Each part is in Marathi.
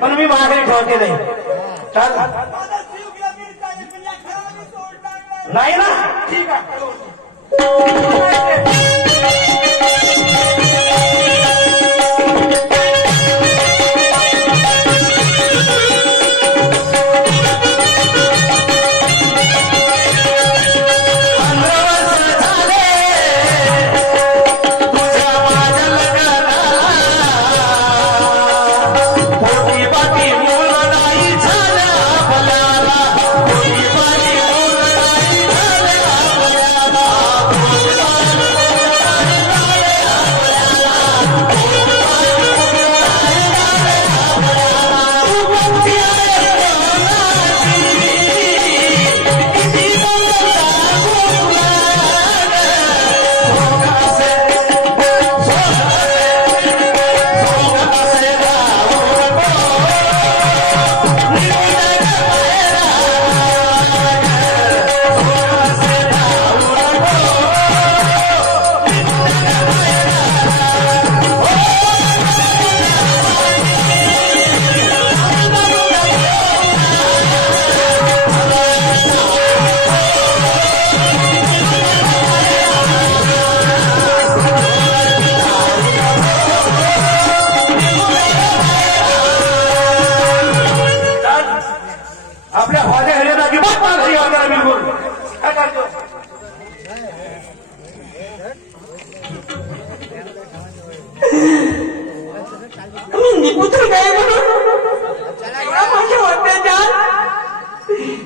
पण मी मागे ठेवते नाही. चाल नाही ना, ठीक आहे.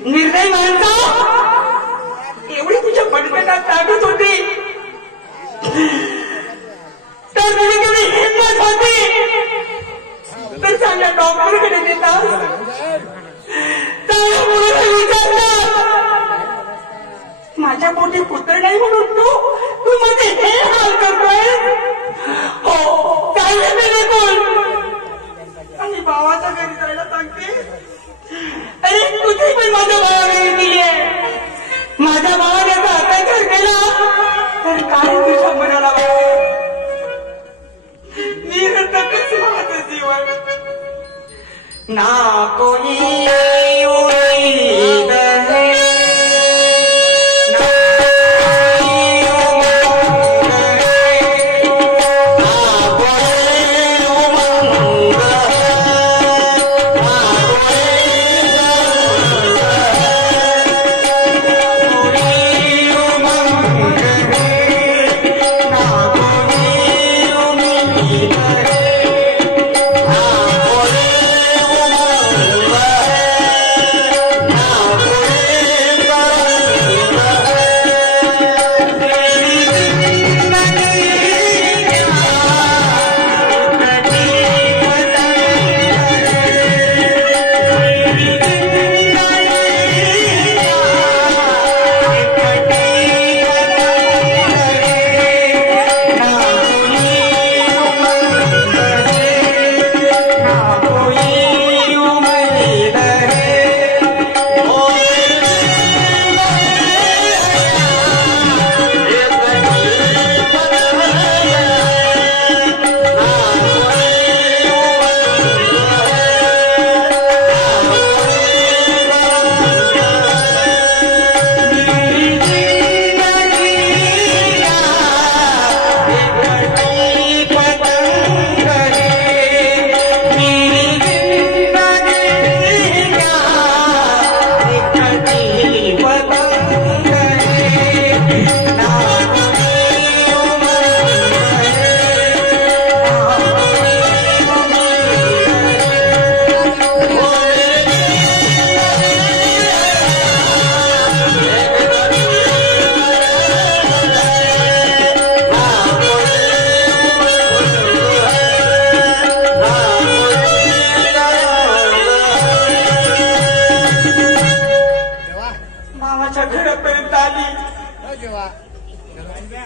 निर्णय मानता एवढी तुझ्या बडबडात ताकद होती तर कधी कधी हिंमत होती तर चांगल्या डॉक्टरकडे नेतात, चांगल्या मुलाला विचारतात. माझ्या पोटी पुत्र नाही म्हणून तू मध्ये हे हाल करतोय. हो चालले कोण आणि भावाच्या घरी जायला सांगते. अरे तुझी पण माझ्या भावाने दिलीये. माझ्या भावाने जर अत्याचार केला तर काय तुझ्या मनाला वाटेल. मी रडतच माझं जीवन ना कोणी उम्मीद है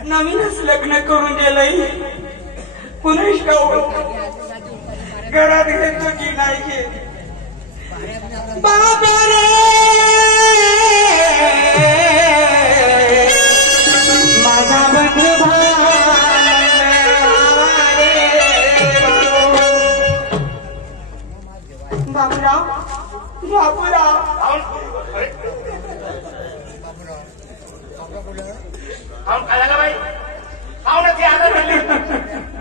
नवीनच लग्न करून गेलंय. पुन्हा घरात घेतो की नाही घेत. बाबा रे माझा बंधू बाबूराव खाऊन खायला बाई खाऊन ती आलं म्हणली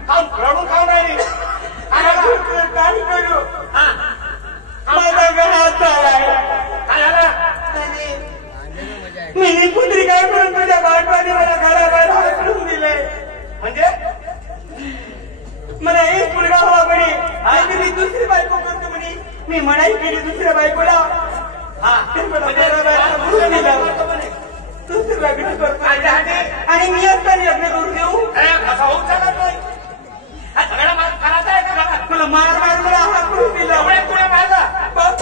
खाऊन रडून खाऊन राहिली काय करू माझा घरात झालाय काय झालं मी पुत्री काय म्हणून तुझ्या बाटवाने मला घराबाहेर हाकलून दिले म्हणजे मला एक मुलगा हवा म्हणे आणि मी दुसरी बायको करतो म्हणे मी म्हणाई केली दुसऱ्या बायकोला दुसरी लग्न करतो आणि मी असताना लग्न करून देऊ असा होऊ शकत नाही करायचं आहे का मला तुला मार मार मला हाकलून दिला तुला माझा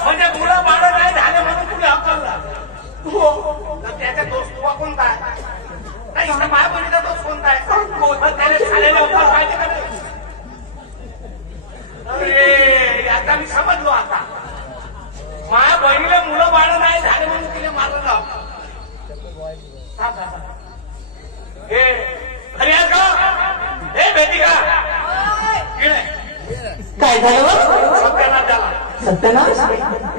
म्हणजे मुलं बाळ नाही झाले म्हणून तुला हकलला हो त्याचा दोष तुला कोणता आहे नाही माझ्या बहिणीचा दोष कोणता आहे त्याने झालेला उपकार पाहिजे का नाही अरे आता मी समजलो आता माझ्या बहिणीला मुलं बाळ नाही झाले म्हणून तिने मारलं लाव हे खरी आहे का हे भेटी का काय झालं सत्यानाश झाला सत्यानाश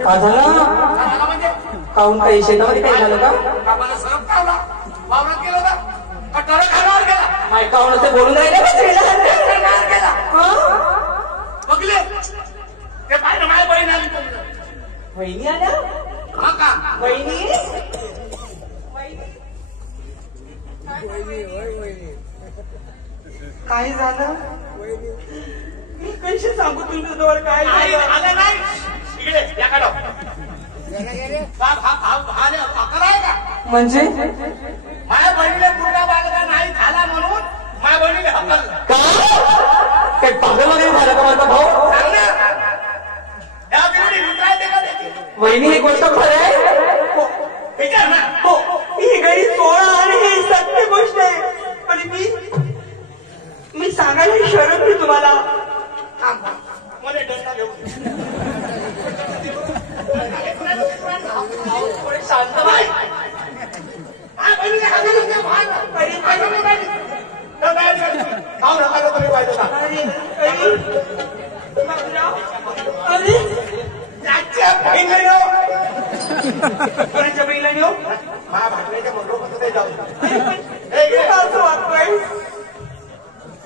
का झालं म्हणजे काहून काही शेतामध्ये काही झालं का कामाला सरप कावला वावरात गेलो का कटोरा खानावर गेला माय काहून असे बोलून राहिले गेला बघले ते पाहिजे माझ्या बहीण आली वहिनी आल्या हा का वहिनी काय झालं मी कशी सांगू तुमच्या जवळ काय आलं नाही इकडे या काढो अकरा आहे का म्हणजे माझ्या बहिणीला मुलगा बाळगा नाही झाला म्हणून माझ्या बहिणीला हकललं काय पागल वगैरे झालं का माझा भाऊ या बिरुडी विचारते का त्याची वहिनी ही गोष्ट खरं आहे विचार ना हो ही घरी 16 आणि ही सत्य गोष्ट आहे पण मी सांगायला शरम मी तुम्हाला मला दंडा घेऊन शांत बाई कोणाच्या बहिणीला नेऊ माझ्या भाकरीच्या म्हणलो कसं ते जाऊ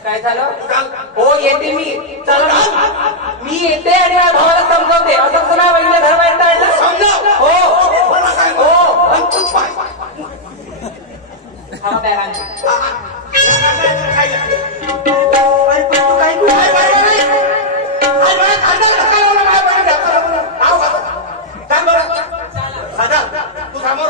काय झालं हो येते मी चला मी येते आणि माझ्या भावाला समजवते असं कसं माझ्या बहिणीला घराबाहेर काढलं समजाव हो मला काय हो तूच पाय हा बॅग आणली. काय तू काय तू समोर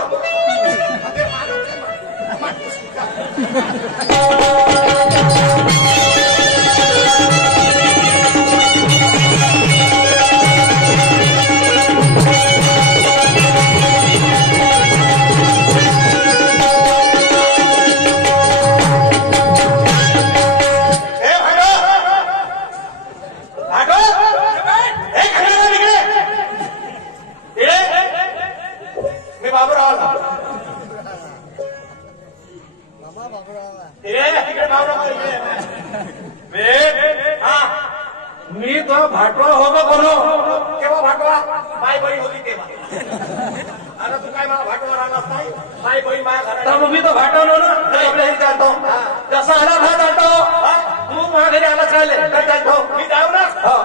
मी तो भाटवा होतो बोलो केव्हा भाटवा माय बहीण होती तेव्हा आता तू काय मला भाटवा राहणार नाही माय बहीण माझ्या तर घरात मग मी तो भाटवलो ना तर आपल्या घरी चालतो जसा आला हा चालतो तू माझ्या घरी आला चालेल तर चालतो मी जाऊ ना हो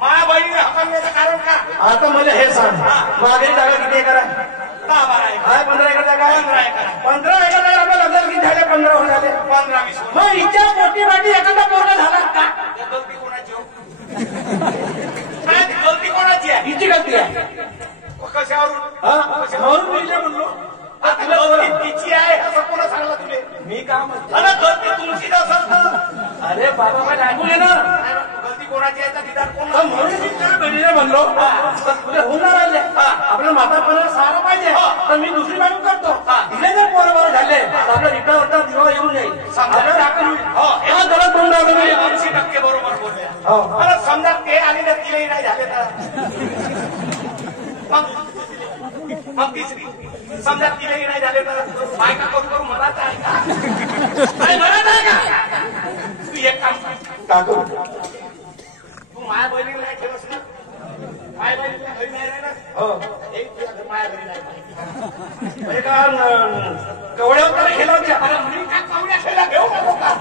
माझ्या बहिणीने हकलण्याचं कारण का आता मला हे सांग माझ्या जागा किती एकर आहे 10-12 एकर. काय 15 एकर जागा आहे 15 एकर आहे. 15 एकर जागा आपल्या लग्नाला किती झाले 15 वर्ष झाले 15-20 वर्ष. मग हिच्या पोटी वाटी एखादा पोरगा झाला का त्या गलती कोणाची हो काय ती गलती कोणाची आहे हिची गलती आहे कशावरून हा म्हणून मी जे म्हणलो आता गलती तिची आहे असं कोणा सांगला तुले मी का म्हणतो अरे गलती तुमचीच असेल तर अरे बाबा मला ऐकून ये ना गलती कोणाची आहे तर निदान कोण तर म्हणून मी तुझ्या बहिणीने म्हणलो तर तुझे होणार आले आपल्या मातापणाला सहारा पाहिजे तर मी दुसरी बाजू करतो तिने जर पोरं झाले तर आपल्या रिटा वरता दिवा येऊन जाईल आपल्याला दाखल होईल तेव्हा तुला तोंड राहतो मी 200% बरोबर बोलले मला समजा ते आले तर तिलाही नाही झाले तर मग मग तिसरी समजा तिलाही नाही झाले तर बायका करू करू मलाच आहे का नाही म्हणत आहे का तू एक काम का करू तू माझ्या बहिणीला नाही ठेवस ना माझ्या बहिणीला घरी नाही राहिला हो एक तुझ्या घर माझ्या घरी नाही म्हणजे का कवड्या वगैरे खेळला होत्या मी का कवड्या खेळला घेऊ नको का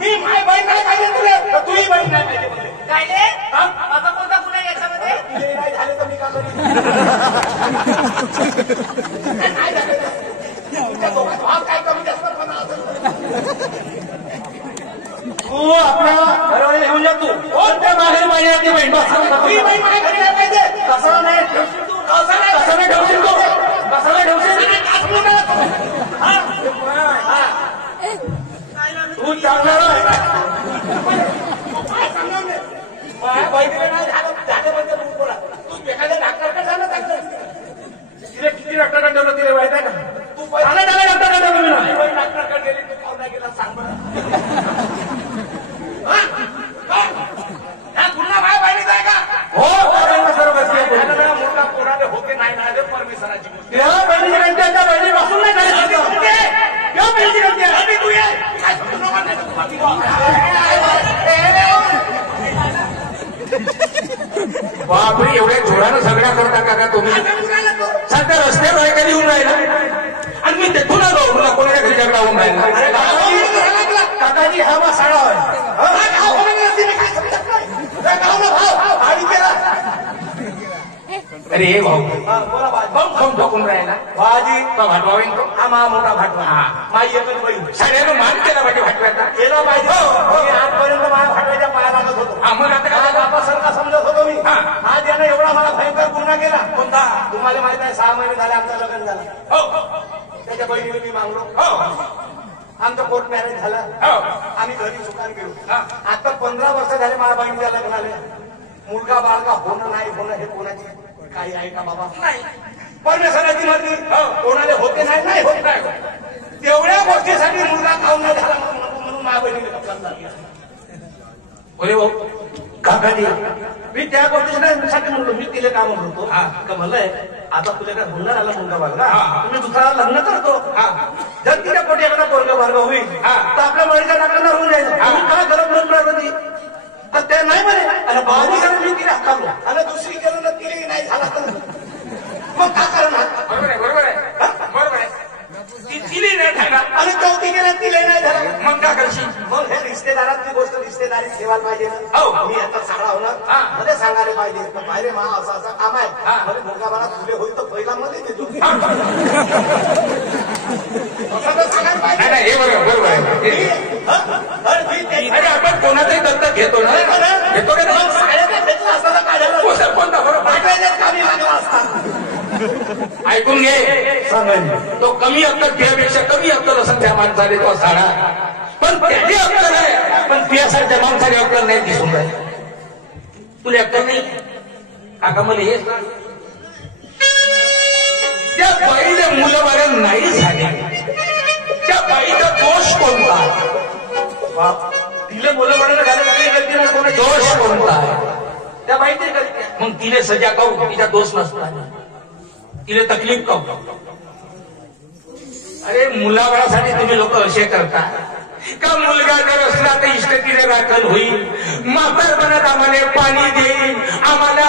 मी माझी बहीण नाही पाहिजे तुला तर तुही बहीण नाही पाहिजे मला काय रे माझा कोणता गुन्हा आहे याच्यामध्ये तिलाही नाही झाले तर मी का करीन नाही झाले तर. तुमच्या दोघांत भाव काय कमी जास्तपणा असेल तू आपल्या घरावर येऊन जा तू कोणत्या बाहेर महिन्याची बहीण तुही बहीण माझ्या घरी नाही पाहिजे कसा नाही ठेवशील तू असं नाही कसा नाही ठेवशील तू कसा नाही ठेवशील तू चांगला काय सांगणार नाही माझ्या बहिणीला नाही झालं म्हणजे तू बोला तू एखाद्या डॉक्टरकडे जा ना चांगलं तिला किती डॉक्टरकडे ठेवलं तिला माहित आहे का तू पहिला त्याला डॉक्टरकडे ठेवलं मी माझी बहीण डॉक्टरकडे गेली तू खाऊ नाही गेला सांग बरं पुन्हा माझ्या बहिणीच आहे का हो सर्व मोठा पोराले होते नाही ना रे परमेश्वराची गोष्ट त्या बहिणीची गणती आहे, त्या बहिणीपासून नाही करायची त्या बहिणीची गणती आहे. तू ये काय समजू नको नाही तर बाकी बापरे एवढ्या जोरानं सगळ्या करता का तुम्ही सध्या रस्त्यावर आहे कधी होऊन राहिला आणि मी तेथून आलो मला कोणाच्या घरी झगडा होऊन राहिला काकाजी हा मा साडा आहे अरे हे भाऊ बोला भाऊ खाऊन टाकून राहिला भाजी तो भाटवावीन तो हा मा मोठा भाटवा हा. माझी एकच बहीण साड्यानं मान केला पाहिजे भाटव्याचा केला पाहिजे मी आजपर्यंत माझ्या भाटव्याच्या पाया लागत होतो हा मग आता हा काय बापासारखा समजत होतो मी हा. आज यानं एवढा मला भयंकर गुन्हा केला कोणता तुम्हाला माहित आहे 6 महिने झाले आमचं लग्न झालं हो त्याच्या बहिणीने मी मागलो हो आमचं कोर्ट मॅरेज झालं हो आम्ही घरी सुखान गेलो हा. आता 15 वर्ष झाले माझ्या बहिणीच्या लग्नाला मुलगा बाळगा होणं नाही होणं हे कोणाची काही आहे का बाबा नाही परमेश्वराची मर्जी हो. कोणाला होते नाही होत नाही तेवढ्या गोष्टीसाठी मुलगा खाऊन नाही झाला म्हणून माझ्या बहिणीने कपलान झाली बोले भाऊ काकाजी मी त्या गोष्टीसाठी म्हणतो मी तिला काय म्हणतो का म्हणलंय आता तुला काय होणार आला मुलगा बाळगा तुम्ही दुसरा लग्न करतो जर तिच्या पोटी एखादा पोरगा बाळगा होईल तर आपल्या मळीच्या टाकणार होऊन जाईल तुम्ही काय गरज म्हणून राहत ती तर ते नाही म्हणे आणि बाळाजीकडे मी तिला हक्कावलो आणि दुसरी केलं ना तिला नाही झाला तर मग का करणार बरोबर आहे बरोबर आहे बरोबर आहे ती तिला नाही झाला आणि चौथी केलं तिला नाही झाला मग काय करशील मग हे रिश्तेदारातली गोष्ट रिश्तेदारी ठेवायला पाहिजे ना हो. मी आता साडा हा. होणार मध्ये सांगायला पाहिजे तर पाहिजे मा असं असं काम आहे हा. मध्ये मुलगा मला तुले होईल तर पहिला मध्ये देतो असं तर सांगायला पाहिजे नाही नाही हे बरोबर आहे अरे आपण कोणाचाही दत्तक घेतो ना घेतो का नाही शाळेत घेतलं असतं तर काय झालं कोणता कोणता बरोबर पाठवायच्याच कामी लागला असता ऐकून घे सांगायचं तो कमी अक्कल त्यापेक्षा कमी अक्कल असं त्या माणसाने तो साडा पण त्याची अक्कल आहे पण त्यासारख्या माणसाने अक्कल नाही दिसून राहील तुला अक्कल नाही काका मला हे सांग त्या बाईला मुलं मला नाही झाले त्या बाईचा दोष कोणता तिला मुलं म्हणायला घालायला कोणा दोष कोणता आहे त्या बाईचे करते मग तिने सजा काऊ तिचा दोष नसतो तिला तकलीफ काऊ अरे मुलाबाळासाठी तुम्ही लोक असे करता का मुलगा जर असला तर इष्टतीने राखण होईल म्हातारपणात आम्हाला पाणी देईल आम्हाला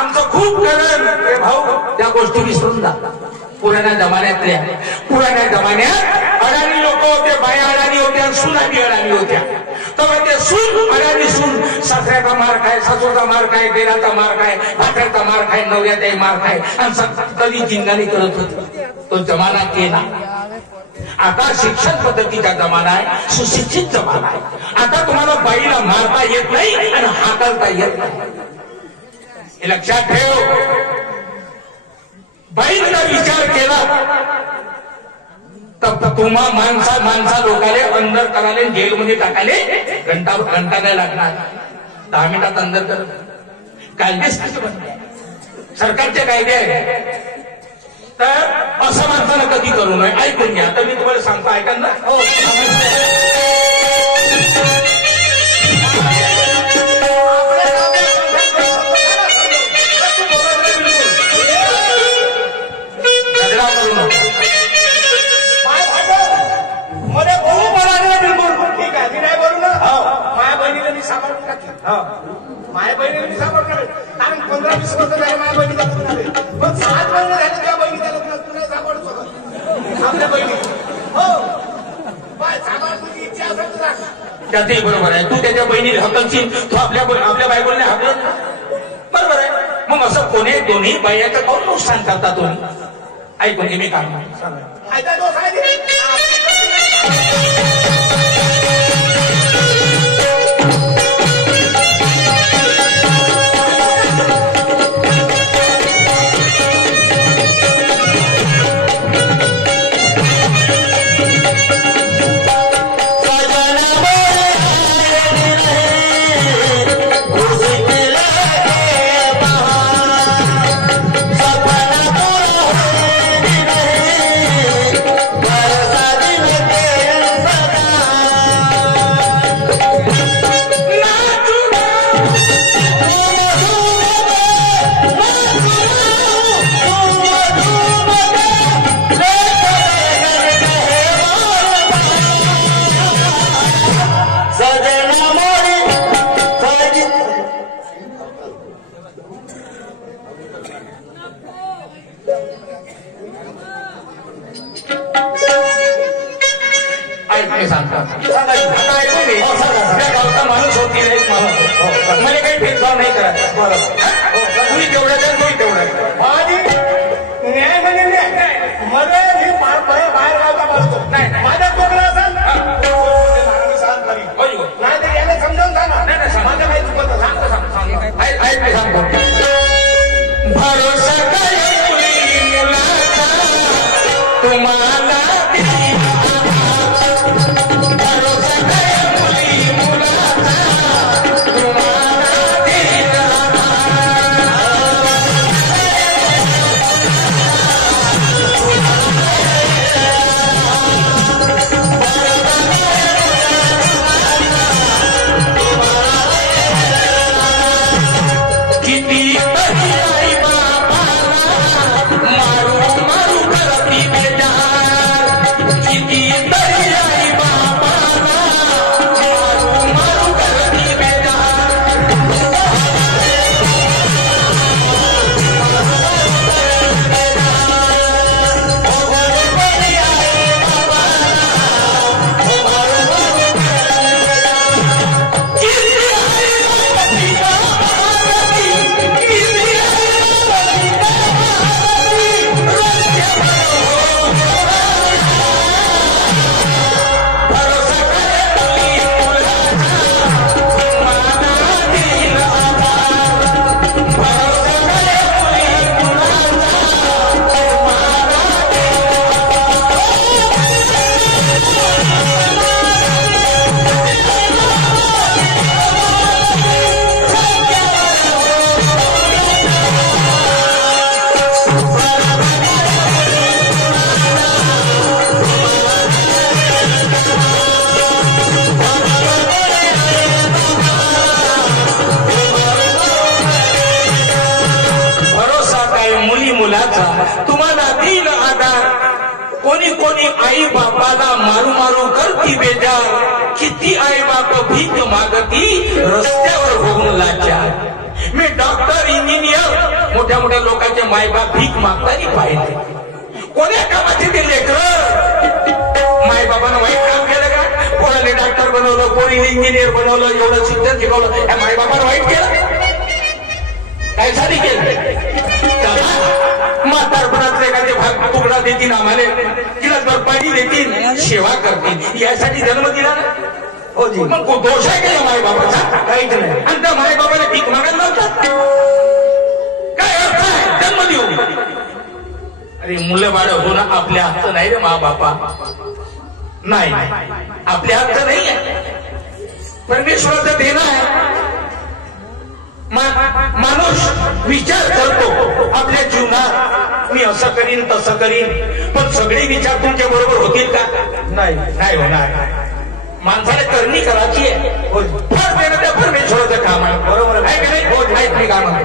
आमचं खूप करण रे भाऊ त्या गोष्टी विसरून जा पुराण्या जमान्यात अडाणी लोक होते बाया अडाणी होत्या सुना बी अडाणी होत्या तेव्हा ते सून अडाणी सून सासऱ्याचा मार खाय सासूचा मार खाय देराचा मार खाय भाकऱ्याचा मार खाय नवऱ्याचाही मार खाय आणि कधी जिंगाणी करत होती तो जमाना केला आता शिक्षण पद्धतीचा जमाना आहे सुशिक्षित जमाना आहे आता तुम्हाला बाईला मारता येत नाही आणि हाकलता येत नाही हे लक्षात ठेव बाईचा विचार केला तर तुम्हा माणसा लोकाले अंदर कराले जेलमध्ये टाकाले घंटा नाही लागणार 10 मिनिटात अंदर कर कायदेच सरकारचे कायदे आहे तर असं माणसानं कधी करू नये ऐकून घ्या आता मी तुम्हाला सांगतो ऐका ना हो वेगळा करू नको. मध्ये तू मला नाही बिलकुल. ठीक आहे, मी नाही बोलू ना. माझ्या बहिणीला मी सांभाळून टाकली. माझ्या बहिणीला मी सांभाळून टाकले. कारण 15-20 वर्ष झाले माझ्या बहिणीच्या लग्नाला. पण 7 महिने झाले त्या बहिणीच्या लग्नात तुला सांभाळू शकत आपल्या बहिणी. हो सांभाळ, तुझी इच्छा असेल तुला. त्यातही बरोबर आहे. तू त्याच्या बहिणीला हकलशील, तू आपल्या बायकोला हकलत. बरोबर आहे. मग असं कोणी दोन्ही बायाचं काऊन नुकसान करता तुम्ही? ऐकून घे मी काम फायदा दोष आहे. माणूस होती मला काही भेदभाव नाही करायचा. बरोबर, तुम्ही तेवढ्या द्या, तुम्ही तेवढ्या. न्याय म्हणजे न्याय. मध्ये मी बाहेर गावचा मारतो. नाही माझ्या कोकणा असाल नाही तर याला समजावून सांगा. नाही माझं काही चुकत सांगतो. भरोसा तुम्हाला तुम्हाला देईल आधार. कोणी कोणी आई बापाला मारू मारू करती बेजार. किती आई बाप भीक मागती रस्त्यावर होऊन लाचार. मी डॉक्टर, इंजिनियर, मोठ्या मोठ्या लोकांचे मायबाप भीक मागताना पाहिले. कोण्या कामाचे ते लेकरं मायबापानं वाईट काम केलं का? कोणाने डॉक्टर बनवलं, कोणी इंजिनियर बनवलं, एवढं शिक्षण शिकवलं, या मायबापानं वाईट केलं? कायसाठी केलं? म्हातारपणातले एखादे भाग तुकडा देतील आम्हाला, तिला गरपाणी देतील, सेवा करतील, यासाठी जन्म दिला ना. हो जी, मग दोष आहे का या मायबापाचा? काहीच नाही. आणि त्या मायबापाला भीक मागायला लावतात. काय अर्थ आहे जन्म देऊ? अरे मुलं बाळ होणं आपल्या हक्क नाही रे मा बापा. नाही, आपल्या हक्क नाही आहे, परमेश्वराचं देणं आहे. माणूस विचार करतो आपल्या जीवनात, मी असं करीन तसं करीन, पण सगळे विचार तुमच्या बरोबर होतील का? नाही होणार. माणसाने करणी करायची आहे. फळ देणं त्या परमेश्वराचं काम आहे. बरोबर आहे का नाही? हो, नाही काम आहे.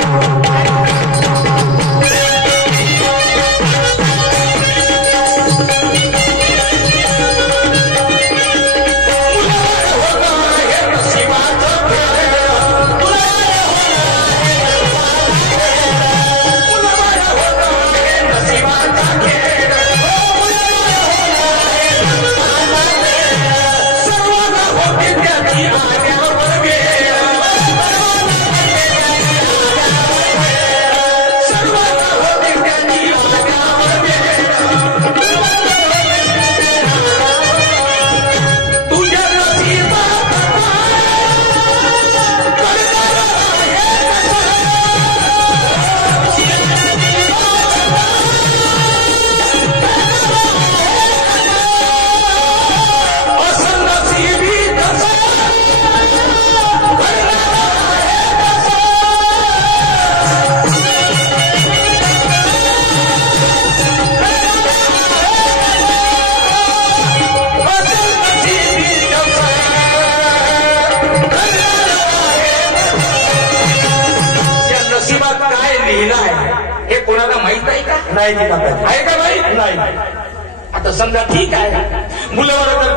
लिहिलं आहे हे कोणाला माहित आहे का? नाही, आहे का? नाही. नाही. आता समजा ठीक आहे मुलं